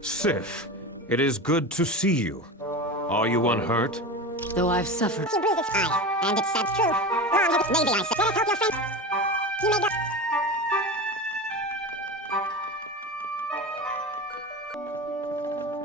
Sif, it is good to see you. Are you unhurt? Though I've suffered. You bruise its eye, and it's sad true. Long has it. Maybe I said. Let us help your friend. You may go.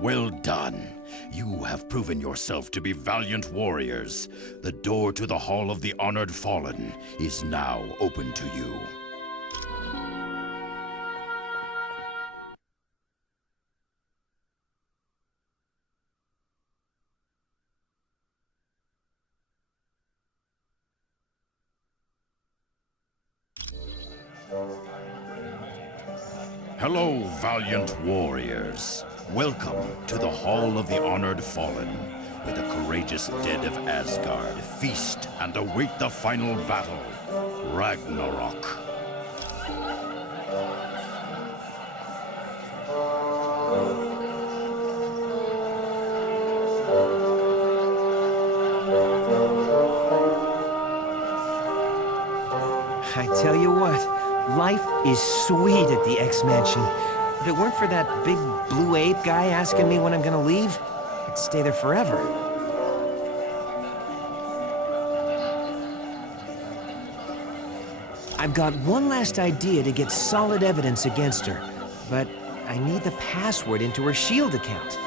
Well done. You have proven yourself to be valiant warriors. The door to the Hall of the Honored Fallen is now open to you. Hello, valiant warriors. Welcome to the Hall of the Honored Fallen, where the courageous dead of Asgard feast and await the final battle, Ragnarok. I tell you what, life is sweet at the X-Mansion. If it weren't for that big blue ape guy asking me when I'm gonna leave, I'd stay there forever. I've got one last idea to get solid evidence against her, but I need the password into her S.H.I.E.L.D. account.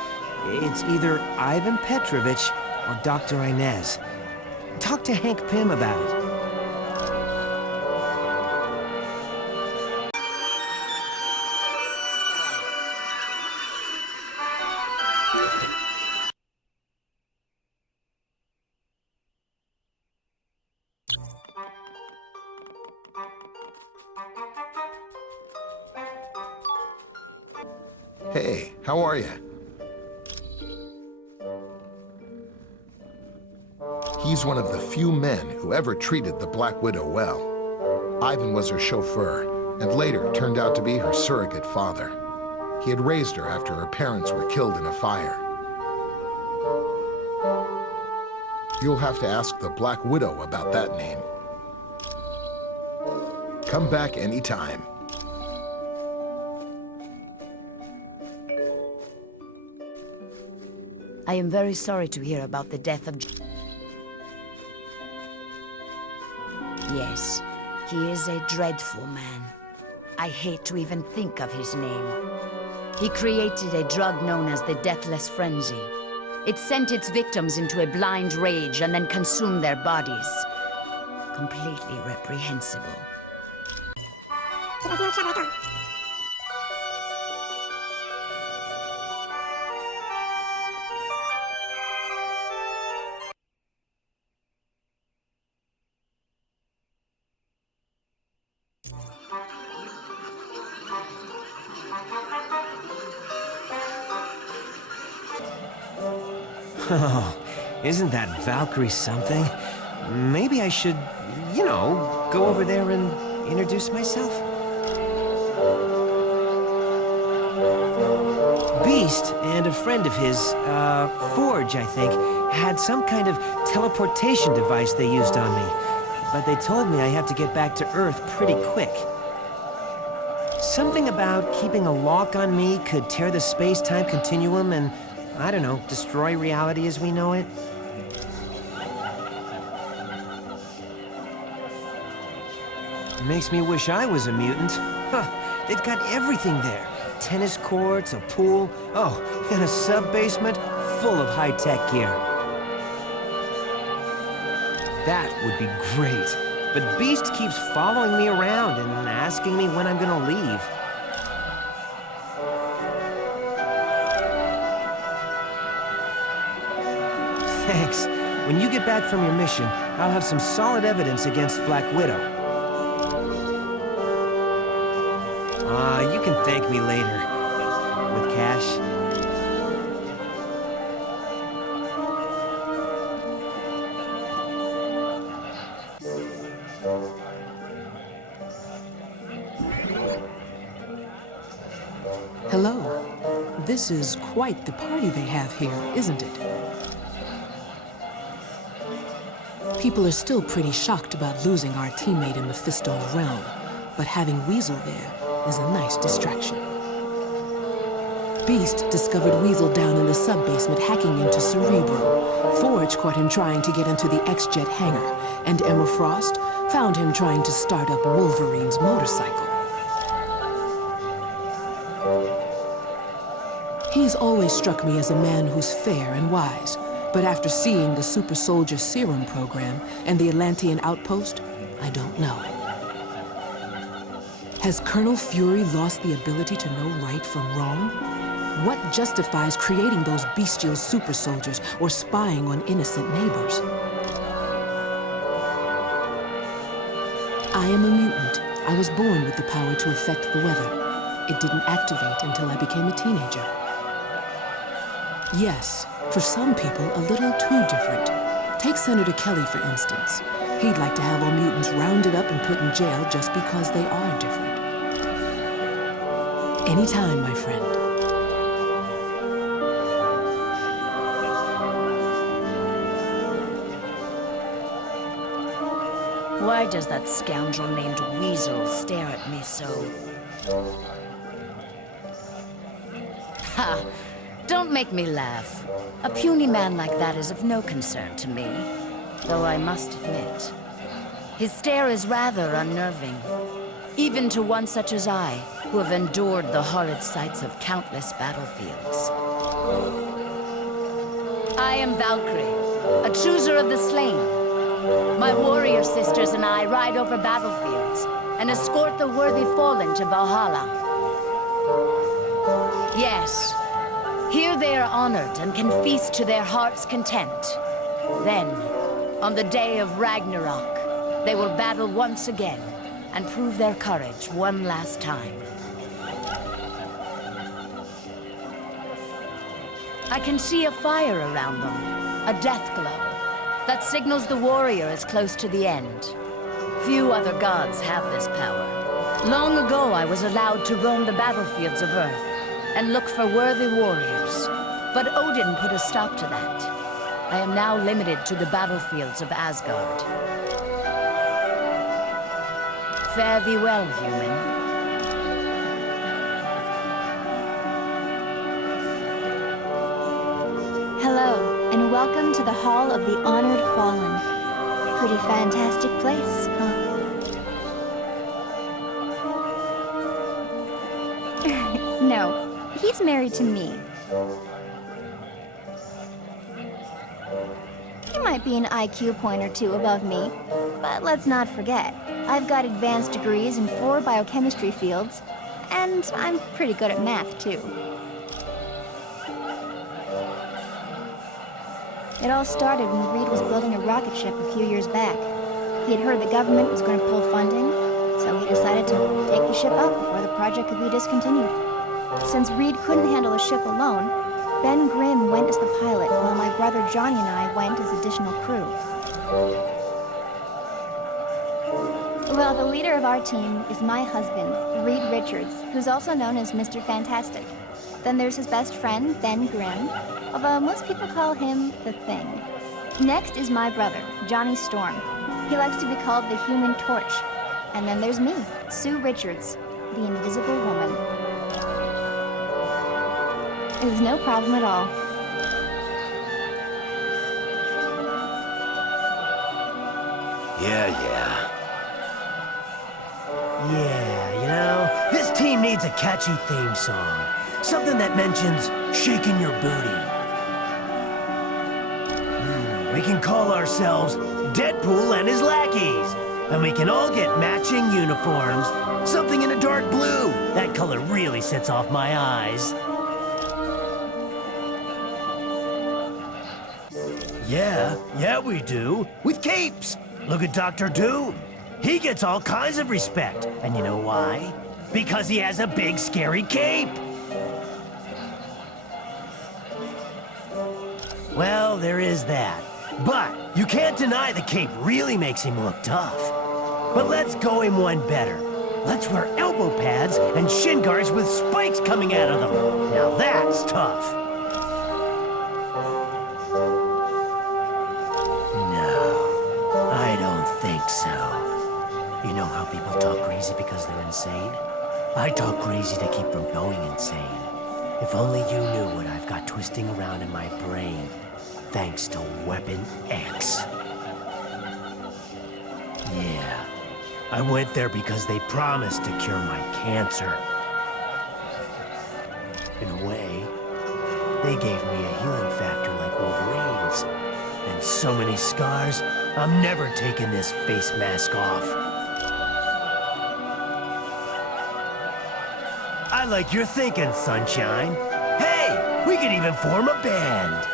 It's either Ivan Petrovich or Dr. Inez. Talk to Hank Pym about it. Hey, how are you? He's one of the few men who ever treated the Black Widow well. Ivan was her chauffeur, and later turned out to be her surrogate father. He had raised her after her parents were killed in a fire. You'll have to ask the Black Widow about that name. Come back anytime. I am very sorry to hear about the death of... Yes, he is a dreadful man. I hate to even think of his name. He created a drug known as the Deathless Frenzy. It sent its victims into a blind rage and then consumed their bodies. Completely reprehensible. He was no trouble at all. Oh, isn't that Valkyrie something? Maybe I should, you know, go over there and introduce myself? Beast and a friend of his, Forge, I think, had some kind of teleportation device they used on me. But they told me I have to get back to Earth pretty quick. Something about keeping a lock on me could tear the space-time continuum and, I don't know, destroy reality as we know it. Makes me wish I was a mutant. Huh, they've got everything there. Tennis courts, a pool, oh, and a sub-basement full of high-tech gear. That would be great. But Beast keeps following me around and asking me when I'm gonna leave. Thanks. When you get back from your mission, I'll have some solid evidence against Black Widow. You can thank me later. With cash. Hello. This is quite the party they have here, isn't it? People are still pretty shocked about losing our teammate in the Fistone realm, but having Weasel there is a nice distraction. Beast discovered Weasel down in the sub-basement hacking into Cerebro. Forge caught him trying to get into the X-Jet hangar, and Emma Frost found him trying to start up Wolverine's motorcycle. He's always struck me as a man who's fair and wise, but after seeing the Super Soldier Serum program and the Atlantean outpost, I don't know. Has Colonel Fury lost the ability to know right from wrong? What justifies creating those bestial super soldiers or spying on innocent neighbors? I am a mutant. I was born with the power to affect the weather. It didn't activate until I became a teenager. Yes, for some people, a little too different. Take Senator Kelly, for instance. He'd like to have all mutants rounded up and put in jail just because they are different. Anytime, my friend. Why does that scoundrel named Weasel stare at me so? Ha! Don't make me laugh. A puny man like that is of no concern to me, though I must admit, his stare is rather unnerving, even to one such as I, who have endured the horrid sights of countless battlefields. I am Valkyrie, a chooser of the slain. My warrior sisters and I ride over battlefields and escort the worthy fallen to Valhalla. Yes, here they are honored and can feast to their heart's content. Then, on the day of Ragnarok, they will battle once again and prove their courage one last time. I can see a fire around them, a death glow, that signals the warrior is close to the end. Few other gods have this power. Long ago, I was allowed to roam the battlefields of Earth and look for worthy warriors, but Odin put a stop to that. I am now limited to the battlefields of Asgard. Fare thee well, human. Hello, and welcome to the Hall of the Honored Fallen. Pretty fantastic place, huh? No, he's married to me. He might be an IQ point or two above me, but let's not forget, I've got advanced degrees in 4 biochemistry fields, and I'm pretty good at math, too. It all started when Reed was building a rocket ship a few years back. He had heard the government was going to pull funding, so he decided to take the ship out before the project could be discontinued. Since Reed couldn't handle a ship alone, Ben Grimm went as the pilot, while my brother Johnny and I went as additional crew. Well, the leader of our team is my husband, Reed Richards, who's also known as Mr. Fantastic. Then there's his best friend, Ben Grimm, although most people call him the Thing. Next is my brother, Johnny Storm. He likes to be called the Human Torch. And then there's me, Sue Richards, the Invisible Woman. It was no problem at all. Yeah. Yeah, you know, this team needs a catchy theme song. Something that mentions shaking your booty. We can call ourselves Deadpool and his lackeys. And we can all get matching uniforms. Something in a dark blue. That color really sets off my eyes. Yeah, we do. With capes. Look at Dr. Doom. He gets all kinds of respect. And you know why? Because he has a big, scary cape. Well, there is that. But you can't deny the cape really makes him look tough. But let's go him one better. Let's wear elbow pads and shin guards with spikes coming out of them. Now that's tough. No, I don't think so. You know how people talk crazy because they're insane? I talk crazy to keep from going insane. If only you knew what I've got twisting around in my brain, thanks to Weapon X. Yeah, I went there because they promised to cure my cancer. In a way, they gave me a healing factor like Wolverine's. And so many scars, I'm never taking this face mask off. I like your thinking, Sunshine. Hey, we could even form a band.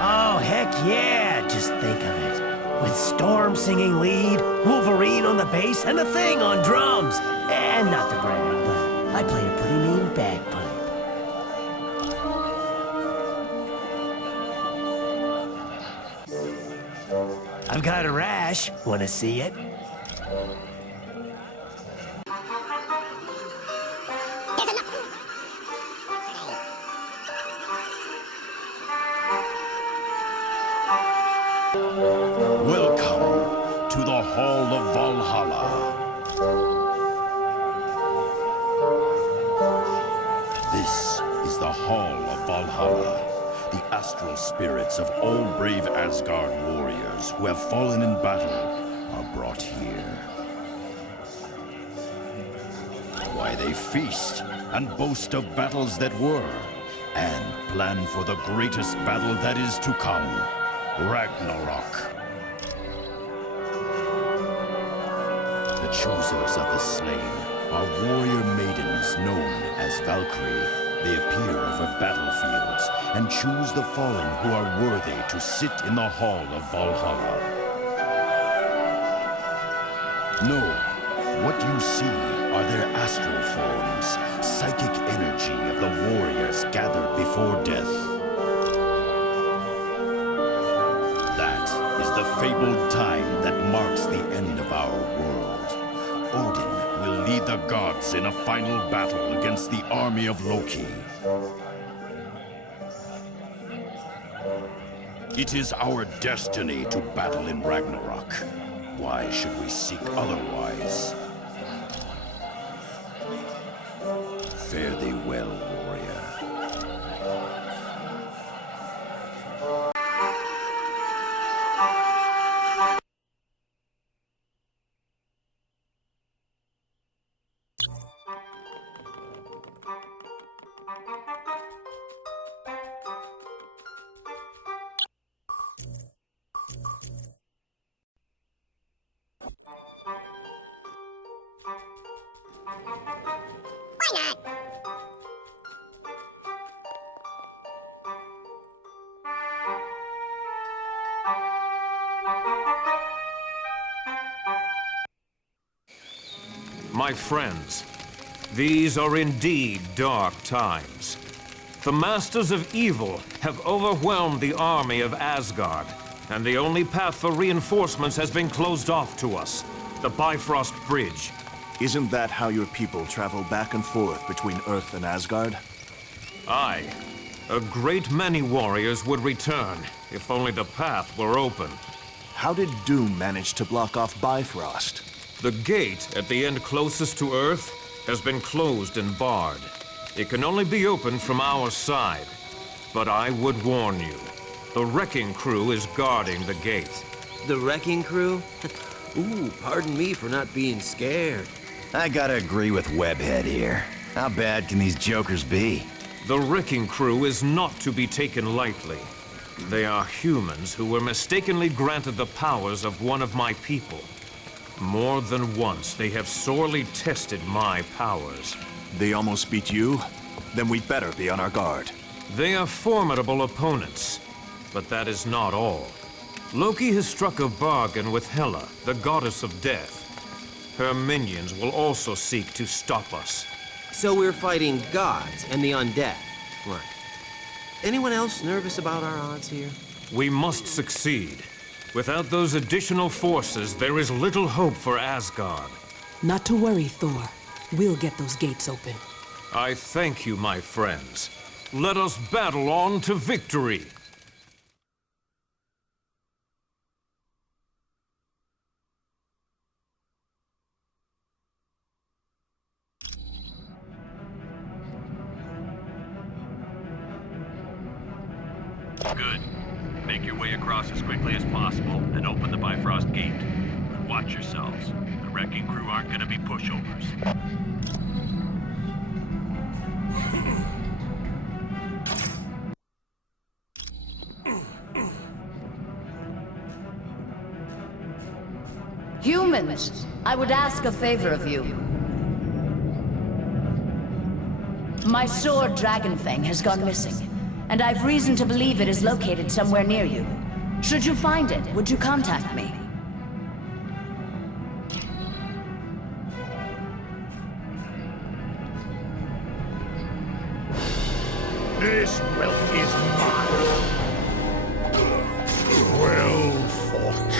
Oh, heck yeah, just think of it. With Storm singing lead, Wolverine on the bass, and the Thing on drums. And not to brag, but I play a pretty mean bagpipe. I've got a rash. Wanna see it? Welcome to the Hall of Valhalla. This is the Hall of Valhalla. The astral spirits of all brave Asgard warriors who have fallen in battle are brought here. Why they feast and boast of battles that were, and plan for the greatest battle that is to come, Ragnarok. The choosers of the slain are warrior maidens known as Valkyrie. They appear over battlefields and choose the fallen who are worthy to sit in the Hall of Valhalla. No, what you see are their astral forms, psychic energy of the warriors gathered before death. That is the fabled time that marks the end of our world. Odin will lead the gods in a final battle against the army of Loki. It is our destiny to battle in Ragnarok. Why should we seek otherwise? Fare thee well, warrior. Why not? My friends, these are indeed dark times. The Masters of Evil have overwhelmed the army of Asgard, and the only path for reinforcements has been closed off to us, the Bifrost Bridge. Isn't that how your people travel back and forth between Earth and Asgard? Aye. A great many warriors would return, if only the path were open. How did Doom manage to block off Bifrost? The gate at the end closest to Earth has been closed and barred. It can only be opened from our side. But I would warn you, the Wrecking Crew is guarding the gate. The Wrecking Crew? Ooh, pardon me for not being scared. I gotta agree with Webhead here. How bad can these jokers be? The Wrecking Crew is not to be taken lightly. They are humans who were mistakenly granted the powers of one of my people. More than once, they have sorely tested my powers. They almost beat you? Then we'd better be on our guard. They are formidable opponents, but that is not all. Loki has struck a bargain with Hela, the goddess of death. Her minions will also seek to stop us. So we're fighting gods and the undead. Right. Anyone else nervous about our odds here? We must succeed. Without those additional forces, there is little hope for Asgard. Not to worry, Thor. We'll get those gates open. I thank you, my friends. Let us battle on to victory. Good. Make your way across as quickly as possible and open the Bifrost Gate. But watch yourselves. The wrecking crew aren't gonna be pushovers. Humans, I would ask a favor of you. My sword, Dragonfang, has gone missing, and I've reason to believe it is located somewhere near you. Should you find it, would you contact me? This wealth is mine. Well fought.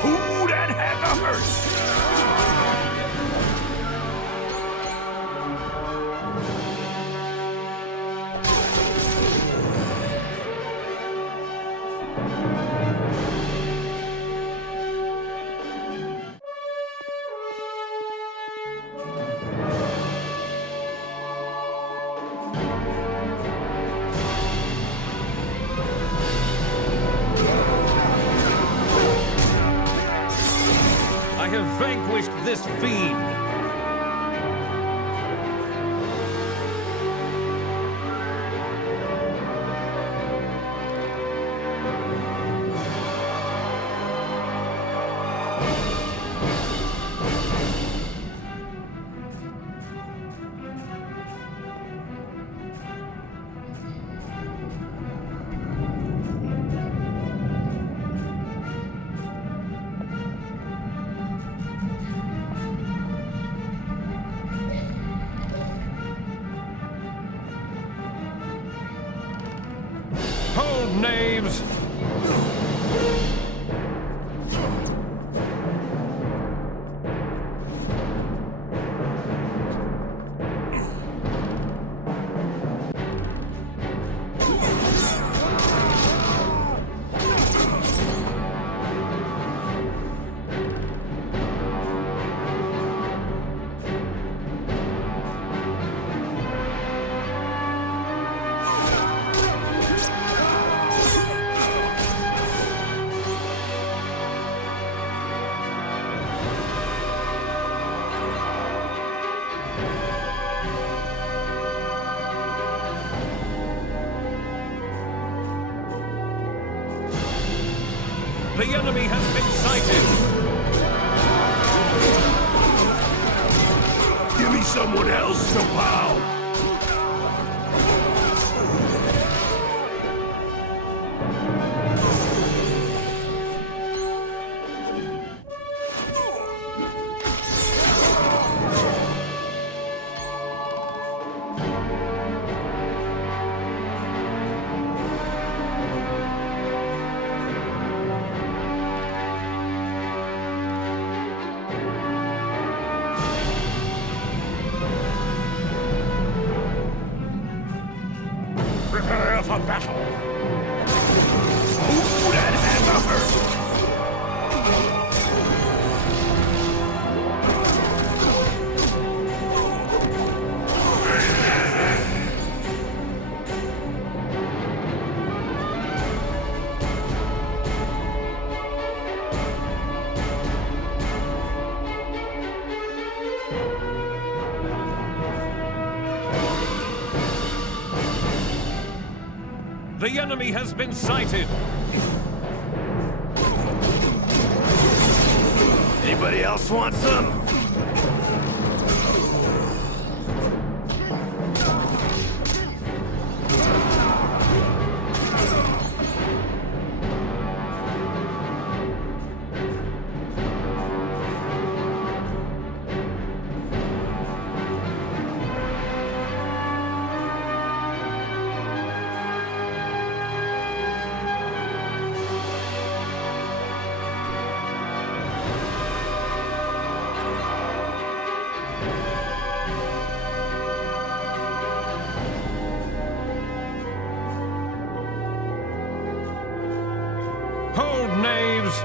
Who'd have a hearse? I have vanquished this fiend. Hold, knaves! The enemy has been sighted! Give me someone else to pound. Prepare for battle! Who'd have a hearse? The enemy has been sighted! Anybody else want some? Hold, knaves!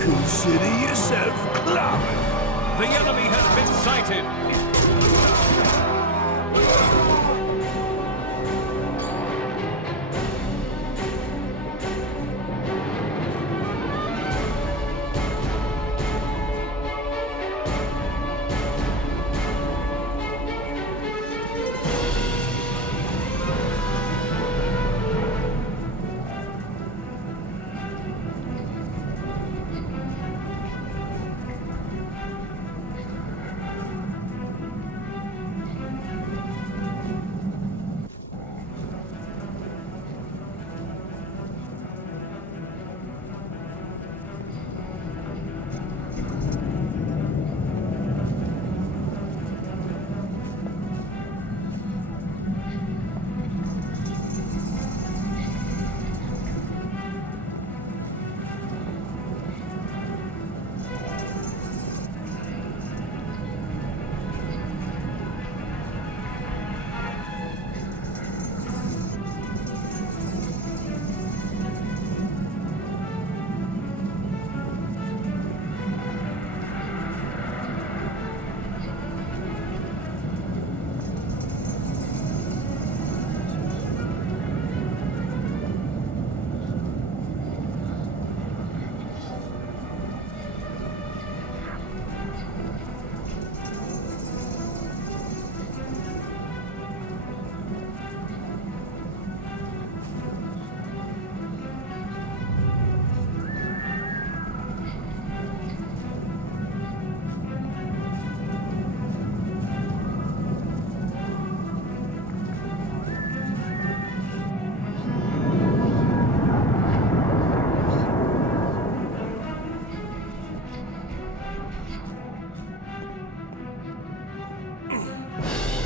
Consider yourself clobbered. The enemy has been sighted!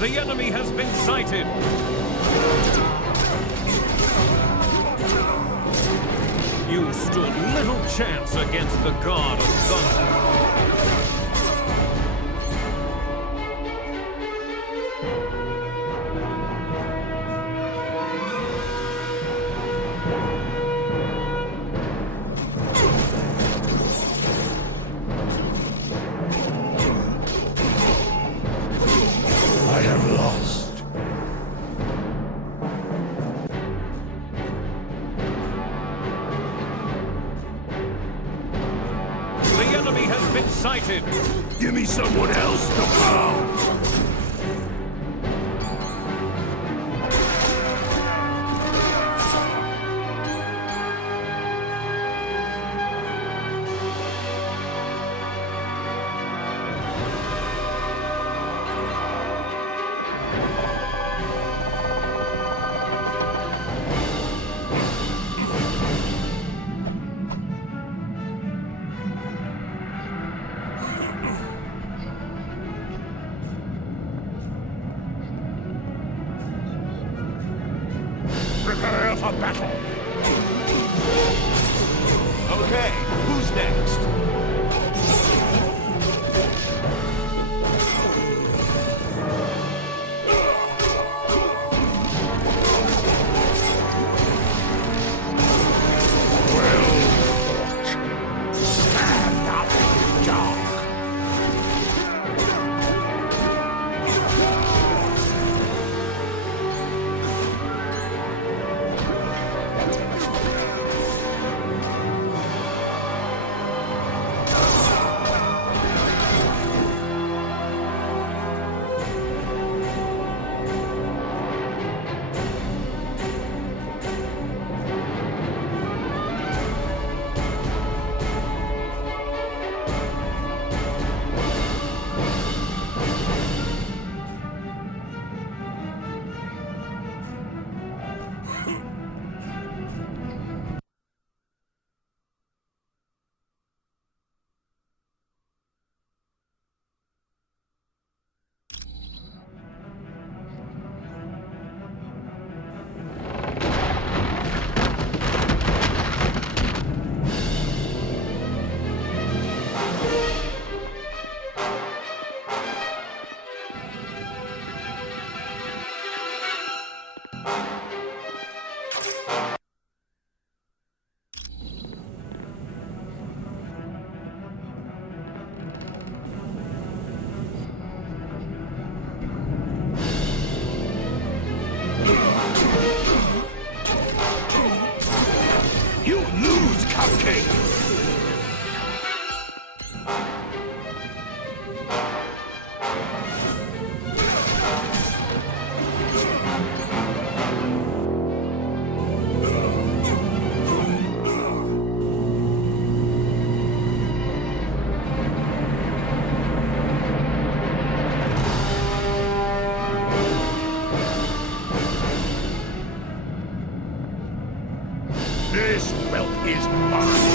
The enemy has been sighted! You stood little chance against the God of Thunder. The enemy has been sighted! Give me someone else to pound! Prepare for battle! Okay, who's next? Stand up, Jock! cupcake! This whelp is mine!